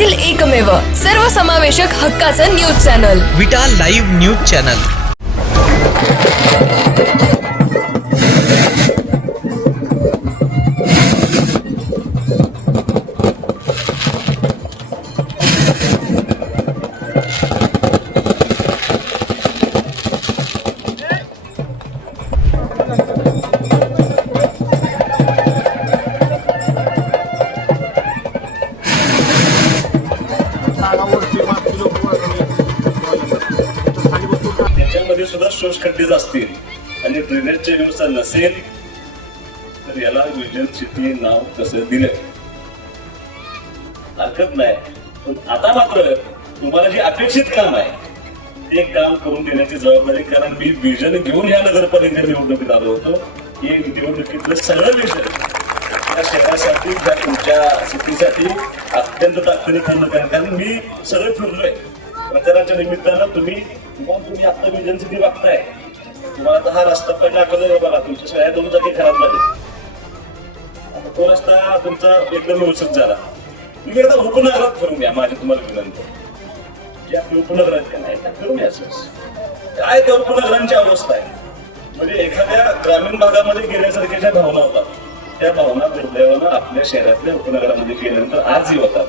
येथील एकमेव सर्वसमावेशक हक्काचं news channel. Vita live news channel. त्याच्यामध्ये सुद्धा शोष खड्डेच असतील आणि ड्रेनेजच्या व्यवस्था नसेल तर याला विजन सिटी नाव कसं दिलं हरकत नाही. पण आता मात्र तुम्हाला जे अपेक्षित काम आहे ते काम करून देण्याची जबाबदारी कारण मी विजन घेऊन या नगरपालिकेच्या निवडणुकीत आलो होतो. हे निवडणुकीतलं सगळं विजन या शहरासाठी त्या तुमच्या सिटीसाठी अत्यंत ताकदीने कारण मी सगळं फिरलोय प्रचाराच्या निमित्तानं तुम्ही तुम्ही आता विजन सिटी बघताय तुम्हाला आता हा रस्ता पहिला आखवला बघा तुमच्या सगळ्या दोन जागी खराब झाले. तो रस्ता तुमचा एकदम व्यवस्थित झाला. तुम्ही आता उपनगरात फिरून घ्या माझी तुम्हाला विनंती. या उपनगरात नाही त्या फिरून घ्या काय त्या उपनगरांची अवस्था आहे? म्हणजे एखाद्या ग्रामीण भागामध्ये गेल्यासारख्या ज्या भावना होतात त्या भावना दुर्दैवानं आपल्या शहरातल्या उपनगरामध्ये गेल्यानंतर आजही होतात.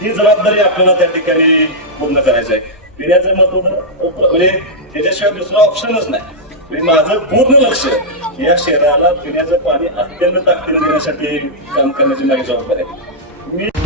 ही जबाबदारी आपल्याला त्या ठिकाणी पूर्ण करायची आहे. पिण्याचं महत्त्व म्हणजे त्याच्याशिवाय दुसरा ऑप्शनच नाही. म्हणजे माझं पूर्ण लक्ष या शहराला पिण्याचं पाणी अत्यंत ताकदीने देण्यासाठी काम करण्याची माझी जबाबदारी आहे.